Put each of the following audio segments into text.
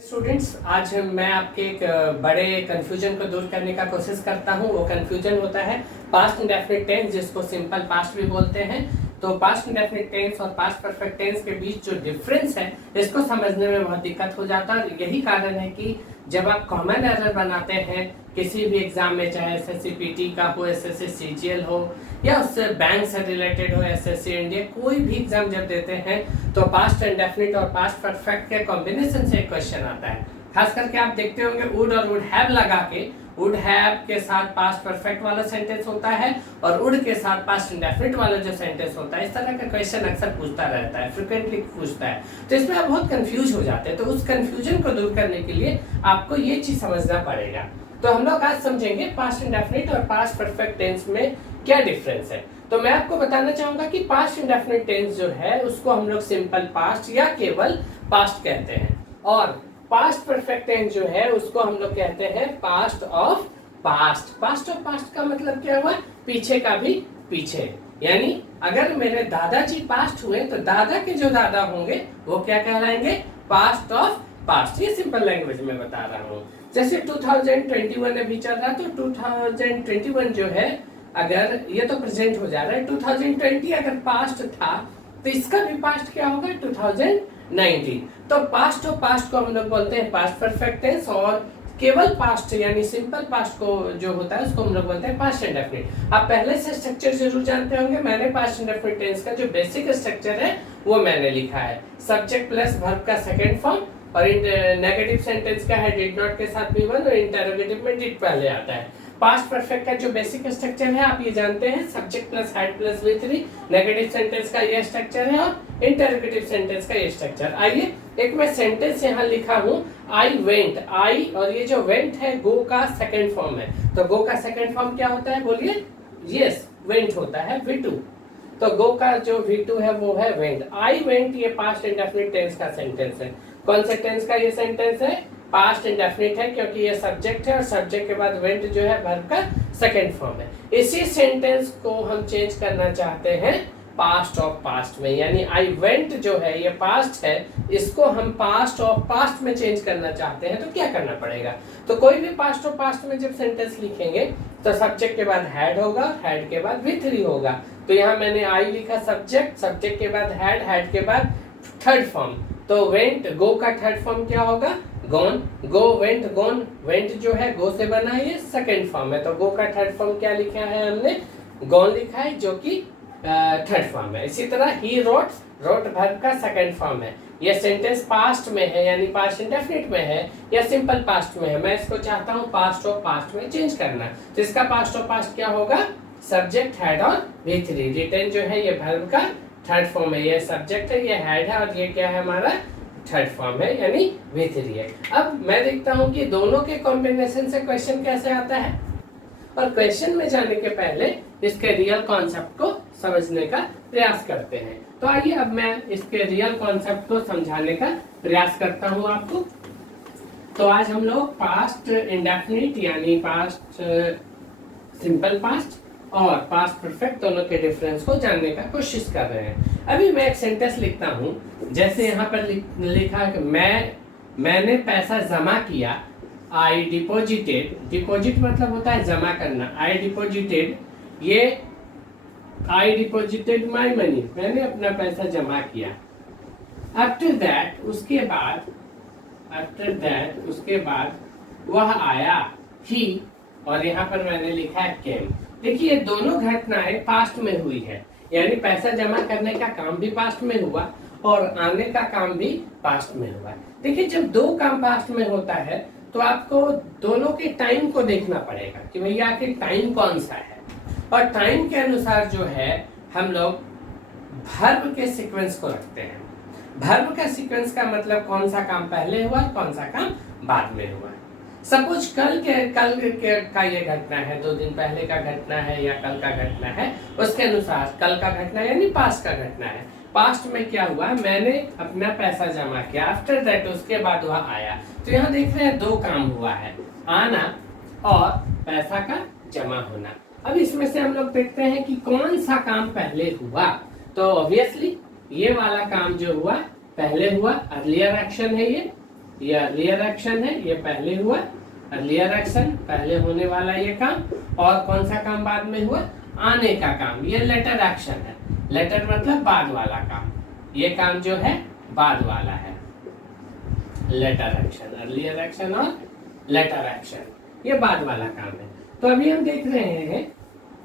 Students, आज मैं आपके एक बड़े कंफ्यूजन को दूर करने का कोशिश करता हूँ। वो कंफ्यूजन होता है पास्ट इंडेफिनिट टेंस, जिसको सिंपल पास्ट भी बोलते हैं। तो पास्ट इंडेफिनिट टेंस और पास्ट परफेक्ट टेंस के बीच जो डिफरेंस है, इसको समझने में बहुत दिक्कत हो जाता है। और यही कारण है कि जब आप कॉमन एरर बनाते हैं किसी भी एग्जाम में, चाहे एसएससी पीटी का हो, एसएससी सीजीएल हो, या उससे बैंक से रिलेटेड हो, एसएससी इंडिया, कोई भी एग्जाम जब देते हैं तो पास्ट इंडेफिनिट और पास्ट परफेक्ट के कॉम्बिनेशन से एक क्वेश्चन आता है। खास करके आप देखते होंगे वुड और वुड हैव लगा के, वुड हैव के साथ पास्ट परफेक्ट वाला सेंटेंस होता है और वुड के साथ पास्ट इंडेफिनिट वाला जो सेंटेंस होता है, इस तरह का क्वेश्चन अक्सर पूछता रहता है, फ्रिक्वेंटली पूछता है। तो इसमें आप बहुत कंफ्यूज हो जाते हैं। तो उस कंफ्यूजन को दूर करने के लिए आपको ये चीज समझना पड़ेगा। तो हम लोग आज समझेंगे पास्ट इंडेफिनिट और पास्ट परफेक्ट टेंस में क्या डिफरेंस है। तो मैं आपको बताना चाहूंगा कि पास्ट इंडेफिनिट टेंस जो है उसको हम लोग सिंपल पास्ट या केवल पास्ट कहते हैं, और पास्ट परफेक्ट टेंस जो है उसको हम लोग कहते हैं past of past. Past of past का मतलब क्या हुआ? पीछे का भी पीछे। यानी अगर मेरे दादाजी पास्ट हुए तो दादा के जो दादा होंगे वो क्या कहलाएंगे? Past of past. ये सिंपल लैंग्वेज में बता रहा हूँ। जैसे 2021 अभी चल रहा, तो 2021 जो है, अगर ये तो प्रेजेंट हो जा रहा है, 2020 अगर पास्ट था तो इसका भी पास्ट क्या होगा? 2019। तो पास्ट ऑफ पास्ट को हम लोग बोलते हैं पास्ट परफेक्ट टेंस, और केवल पास्ट यानी सिंपल पास्ट को जो होता है उसको हम लोग बोलते हैं पास्ट इंडेफिनिट। आप पहले से स्ट्रक्चर जरूर जानते होंगे। मैंने पास्ट इंडेफिनिट टेंस का जो बेसिक स्ट्रक्चर है वो मैंने लिखा है। सब्जेक्ट प्लस वर्ब का सेकेंड फॉर्म, और नेगेटिव सेंटेंस का है डिड नॉट के साथ भी वन, और इंटरोगेटिव में डिड पहले आता है। पास्ट परफेक्ट का जो बेसिक स्ट्रक्चर है आप ये जानते हैं, subject plus had plus V3, negative sentence का ये स्ट्रक्चर है और इंटरोगेटिव सेंटेंस का ये स्ट्रक्चर। आइए एक मैं सेंटेंस यहाँ लिखा हूँ, आई वेंट। आई और ये जो वेंट है गो का सेकेंड फॉर्म है। तो गो का सेकेंड फॉर्म क्या होता है? बोलिए। यस, वेंट होता है V2। तो गो का जो V2 है वो है वेंट। आई वेंट ये पास्ट इंडेफिनिट टेंस का सेंटेंस है। कौन से टेंस का ये सेंटेंस है? पास्ट इंडेफिनिट है, क्योंकि ये सब्जेक्ट है और सब्जेक्ट के बाद वेंट जो है वर्ब का सेकंड फॉर्म है। इसी सेंटेंस को हम चेंज करना चाहते हैं पास्ट ऑफ पास्ट में, यानी आई वेंट जो है ये पास्ट है, इसको हम पास्ट ऑफ पास्ट में चेंज करना चाहते हैं। तो क्या करना पड़ेगा? तो कोई भी पास्ट ऑफ पास्ट में जब सेंटेंस लिखेंगे तो सब्जेक्ट के बाद हैड होगा, हैड के बाद V3 होगा। तो यहाँ मैंने आई लिखा सब्जेक्ट, सब्जेक्ट के बाद हैड, हैड के बाद थर्ड फॉर्म। तो वेंट, गो का थर्ड फॉर्म क्या होगा? Gone. Go went gone, went जो है गो से बना है, ये सेकंड फॉर्म है। तो गो का थर्ड फॉर्म क्या लिखा है हमने? गॉन लिखा है, जो कि थर्ड फॉर्म है। इसी तरह ही रोट, रोट वर्ब का सेकंड फॉर्म है। ये सेंटेंस पास्ट में है, यानी पास्ट इंडेफिनिट में है या सिंपल पास्ट में है। मैं इसको चाहता हूँ पास्ट ऑफ पास्ट में चेंज करना। तो इसका पास्ट ऑफ पास्ट क्या होगा? सब्जेक्ट हैड और V3। रिटर्न जो है ये वर्ब का थर्ड फॉर्म है, ये सब्जेक्ट है, ये हैड है, और ये क्या है हमारा? थर्ड फॉर्म है, यानी V3 है। अब मैं देखता हूं कि दोनों के कॉम्बिनेशन से क्वेश्चन कैसे आता है, और क्वेश्चन में जाने के पहले इसके रियल कॉन्सेप्ट को समझने का प्रयास करते हैं। तो आइए अब मैं इसके रियल कॉन्सेप्ट को समझाने का प्रयास करता हूं आपको। तो आज हम लोग पास्ट इंडेफिनिट यानी पास्ट सिंपल पास्ट और पास्ट परफेक्ट दोनों के डिफरेंस को जानने का कोशिश कर रहे हैं। अभी मैं एक सेंटेंस लिखता हूँ, जैसे यहाँ पर लिखा है कि मैंने पैसा जमा किया। आई डिपॉजिटेड, डिपॉजिट मतलब होता है जमा करना। आई डिपॉजिटेड, ये आई डिपॉजिटेड माई मनी, मैंने अपना पैसा जमा किया। आफ्टर दैट, उसके बाद, आफ्टर दैट उसके बाद वह आया, ही, और यहाँ पर मैंने लिखा है केम। देखिए दोनों घटनाएं पास्ट में हुई है, यानी पैसा जमा करने का काम भी पास्ट में हुआ और आने का काम भी पास्ट में हुआ। देखिए जब दो काम पास्ट में होता है तो आपको दोनों के टाइम को देखना पड़ेगा कि भैया आखिर टाइम कौन सा है, और टाइम के अनुसार जो है हम लोग वर्ब के सीक्वेंस को रखते हैं। वर्ब का सीक्वेंस का मतलब कौन सा काम पहले हुआ, कौन सा काम बाद में हुआ। सपोज कल का ये घटना है, 2 दिन पहले का घटना है या कल का घटना है, उसके अनुसार कल का घटना यानी पास्ट का घटना है। पास्ट में क्या हुआ? मैंने अपना पैसा जमा किया। आफ्टर दैट उसके बाद वह आया। तो यहाँ देख रहे हैं दो काम हुआ है, आना और पैसा का जमा होना। अब इसमें से हम लोग देखते हैं कि कौन सा काम पहले हुआ। तो ऑब्वियसली ये वाला काम जो हुआ पहले हुआ, अर्लियर एक्शन है ये, ये अर्लियर एक्शन है, ये पहले हुआ, अर्लियर एक्शन पहले होने वाला ये काम, और कौन सा काम बाद में हुआ, आने का काम, ये लेटर एक्शन है। लेटर मतलब बाद वाला काम, ये काम जो है बाद वाला है, लेटर एक्शन, अर्लियर एक्शन और लेटर एक्शन, ये बाद वाला काम है। तो अभी हम देख रहे हैं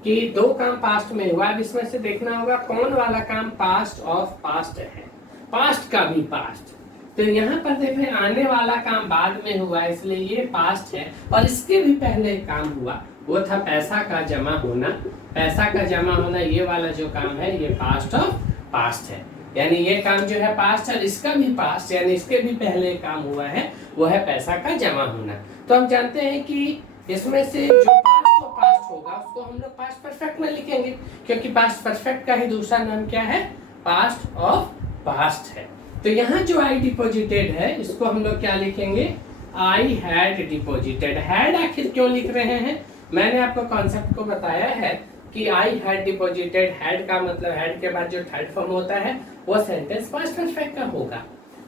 कि दो काम पास्ट में हुआ, अब इसमें से देखना होगा कौन वाला काम पास्ट ऑफ पास्ट है, पास्ट का भी पास्ट। तो यहाँ पर देख रहे हैं आने वाला काम बाद में हुआ, इसलिए ये पास्ट है, और इसके भी पहले काम हुआ, वो था पैसा का जमा होना। पैसा का जमा होना ये वाला जो काम है ये पास्ट ऑफ पास्ट है, यानी ये काम जो है पास्ट है, इसका भी पास्ट यानी इसके भी पहले काम हुआ है, वो है पैसा का जमा होना। तो हम जानते हैं कि इसमें से जो पास्ट ऑफ पास्ट होगा उसको हम लोग पास्ट परफेक्ट में लिखेंगे, क्योंकि पास्ट परफेक्ट का ही दूसरा नाम क्या है, पास्ट ऑफ पास्ट है। तो यहाँ जो आई डिपोजिटेड है इसको हम लोग क्या लिखेंगे, आई हैड डिपोजिटेड। हैड आखिर क्यों लिख रहे हैं, मैंने आपको कॉन्सेप्ट को बताया है कि आई हैड डिपोजिटेड, हैड का मतलब हैड के बाद जो थर्ड फॉर्म होता है वो सेंटेंस पास्ट परफेक्ट का होगा।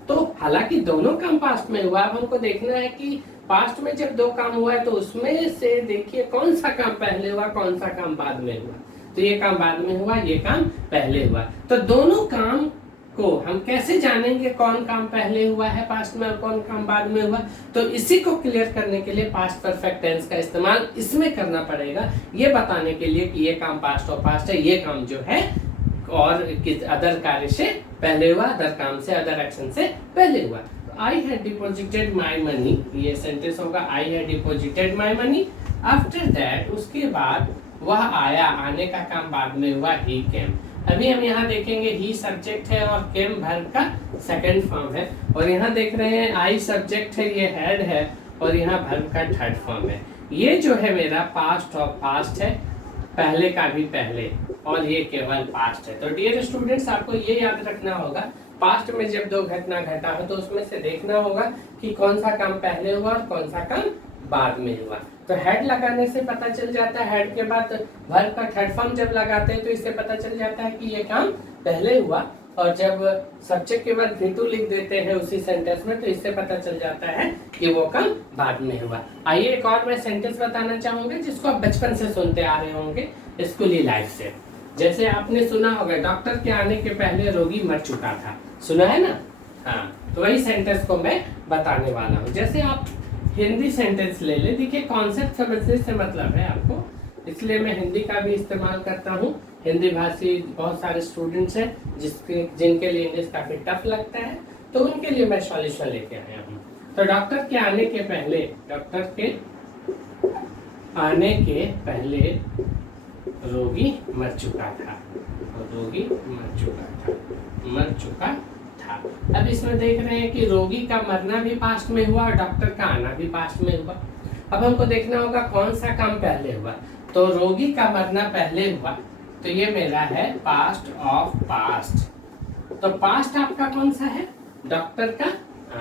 तो हालांकि दोनों काम पास्ट में हुआ, अब हमको देखना है कि पास्ट में जब दो काम हुआ है तो उसमें से देखिए कौन सा काम पहले हुआ, कौन सा काम बाद में हुआ। तो ये काम बाद में हुआ, ये काम पहले हुआ। तो दोनों काम को हम कैसे जानेंगे कौन काम पहले हुआ है पास्ट में और कौन काम बाद में हुआ, तो इसी को क्लियर करने के लिए पास्ट परफेक्ट टेंस का इस्तेमाल इसमें करना पड़ेगा, ये बताने के लिए कि ये काम पास्ट और पास्ट है, ये काम जो है और किस अदर कार्य से पहले हुआ, अदर काम से, अदर एक्शन से पहले हुआ। I had deposited my money, ये सेंटेंस होगा I had deposited my money. After that, उसके बाद वह आया, आने का काम बाद में हुआ, ही केम। अभी हम यहाँ देखेंगे ही सब्जेक्ट है और केम वर्ब का सेकंड फॉर्म है, और यहाँ देख रहे हैं आई सब्जेक्ट है, ये हेड है, और यहाँ वर्ब का थर्ड फॉर्म है। ये जो है मेरा पास्ट ऑफ पास्ट है, पहले का भी पहले, और ये केवल पास्ट है। तो डियर स्टूडेंट्स, आपको ये याद रखना होगा, पास्ट में जब दो घटना घटा हो तो उसमें से देखना होगा कि कौन सा काम पहले हुआ और कौन सा काम बाद में हुआ। तो हेड लगाने से पता चल जाता है, हेड के बाद वर्ब का थर्ड फॉर्म जब लगाते हैं तो इससे पता चल जाता है कि ये काम पहले हुआ, और जब सब्जेक्ट के बाद V2 लिख देते हैं उसी सेंटेंस में तो इससे पता चल जाता है कि वो काम बाद में हुआ। आइए एक और मैं सेंटेंस बताना चाहूंगा जिसको आप बचपन से सुनते आ रहे होंगे स्कूली लाइफ से। जैसे आपने सुना होगा, डॉक्टर के आने के पहले रोगी मर चुका था, सुना है ना? हाँ, तो वही सेंटेंस को मैं बताने वाला हूँ। जैसे आप हिंदी सेंटेंस ले ले, देखिए कॉन्सेप्ट समझने से मतलब है आपको, इसलिए मैं हिंदी का भी इस्तेमाल करता हूँ। हिंदी भाषी बहुत सारे स्टूडेंट्स हैं जिनके लिए इंग्लिश काफी टफ लगता है, तो उनके लिए मैं सॉल्यूशन लेके आया हूँ। तो डॉक्टर के आने के पहले, डॉक्टर के आने के पहले रोगी मर चुका था, रोगी मर चुका था। अब इसमें देख रहे हैं कि रोगी का मरना भी पास्ट में हुआ और डॉक्टर का आना भी पास्ट में हुआ। अब हमको देखना होगा कौन सा काम पहले हुआ। तो रोगी का मरना पहले हुआ, तो ये मेरा है पास्ट ऑफ पास्ट। तो पास्ट आपका कौन सा है? डॉक्टर का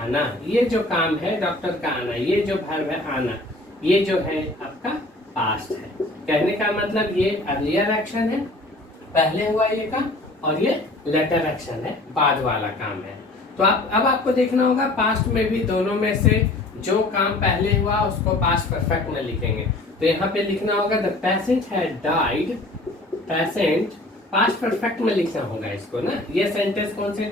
आना। ये जो काम है डॉक्टर का आना, ये जो वर्ब है आना, ये जो है आपका पास्ट है। कहने का मतलब ये अर्लियर एक्शन है, पहले हुआ ये काम, और ये लेटर एक्शन है, बाद वाला काम है। तो अब आपको देखना होगा पास्ट में भी दोनों में से जो काम पहले हुआ उसको पास्ट परफेक्ट में लिखेंगे। तो यहाँ पे लिखना होगा the patient had died, patient past perfect में लिखना होगा इसको ना। ये सेंटेंस कौन से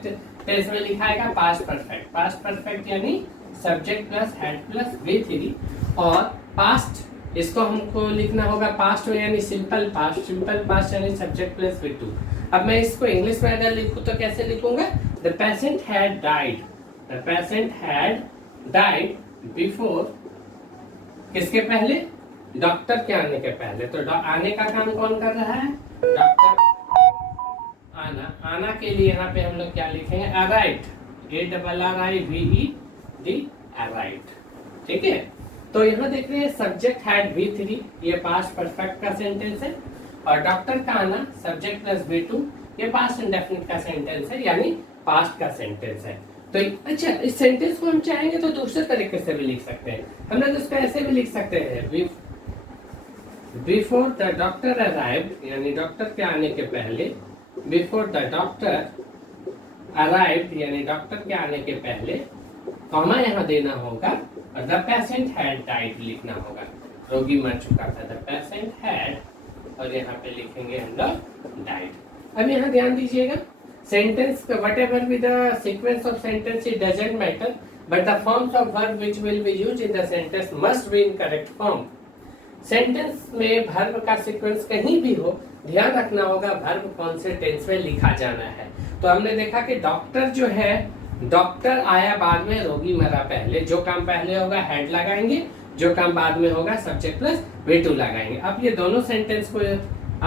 टेंस में लिखाएगा? Past perfect. पास्ट परफेक्ट यानी subject plus head plus V3, और पास्ट इसको हमको लिखना होगा पास्ट में यानी सिंपल पास्ट। सिंपल पास्ट यानी सब्जेक्ट प्लस V2। अब मैं इसको इंग्लिश में अगर लिखूं तो कैसे लिखूंगा? The patient had died, the patient had died before, किसके पहले? डॉक्टर के आने के पहले। तो आने का काम कौन कर रहा है? डॉक्टर। आना, आना के लिए यहाँ पे हम लोग क्या लिखेंगे? Arrived, ARRIVED, arrived. ठीक है, तो यहाँ देख रहे हैं सब्जेक्ट हैड V3, ये पास्ट परफेक्ट का सेंटेंस है, और डॉक्टर का आना सब्जेक्ट प्लस V2, ये पास्ट इंडेफिनिट का सेंटेंस है यानी पास्ट का सेंटेंस है। तो अच्छा, इस सेंटेंस को हम चाहेंगे तो दूसरे तरीके से भी लिख सकते हैं। हम लोग इसको ऐसे भी लिख सकते हैं, बिफोर द डॉक्टर अराइव्ड, यानी डॉक्टर के आने के पहले, बिफोर द डॉक्टर अराइव्ड यानी डॉक्टर के आने के पहले, कॉमा यहाँ देना होगा और द पेशेंट हैड डाइड लिखना होगा, रोगी मर चुका था, द पेशेंट हैड, और यहाँ पे लिखेंगे हम लोग डाइड। अब यहाँ ध्यान दीजिएगा, sentence what ever be the sequence of sentence it doesn't matter but the forms of verb which will be used in the sentence must be in correct form. Sentence में वर्ब का sequence कहीं भी हो, ध्यान रखना होगा verb कौन से टेंस में लिखा जाना है। तो हमने देखा कि डॉक्टर जो है, डॉक्टर आया बाद में, रोगी मरा पहले, जो काम पहले होगा हेड लगाएंगे, जो काम बाद में होगा सब्जेक्ट प्लस V2 लगाएंगे। अब ये दोनों सेंटेंस को,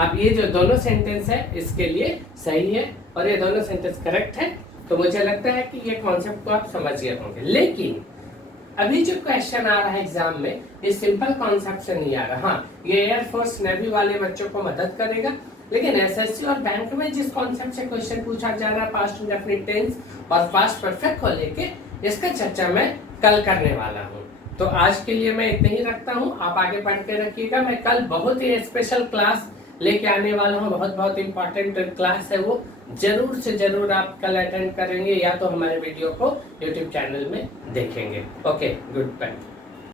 अब ये जो दोनों सेंटेंस है इसके लिए सही है और ये दोनों सेंटेंस करेक्ट है। तो मुझे लगता है कि ये कॉन्सेप्ट को आप समझ गए होंगे। लेकिन अभी जो क्वेश्चन आ रहा है एग्जाम में, ये सिंपल कॉन्सेप्ट से नहीं आ रहा। हाँ, ये एयरफोर्स नेवी वाले बच्चों को मदद करेगा, लेकिन एसएससी और बैंक में जिस कॉन्सेप्ट से क्वेश्चन पूछा जा रहा है पास्ट इंडेफिनिट टेंस और पास्ट परफेक्ट को लेके, इसका चर्चा मैं कल करने वाला हूँ। तो आज के लिए मैं इतने ही रखता हूँ, आप आगे पढ़ के रखिएगा। मैं कल बहुत ही स्पेशल क्लास लेके आने वाला हूँ, बहुत इंपॉर्टेंट क्लास है वो, जरूर से जरूर आप कल अटेंड करेंगे या तो हमारे वीडियो को यूट्यूब चैनल में देखेंगे। Okay, good bye.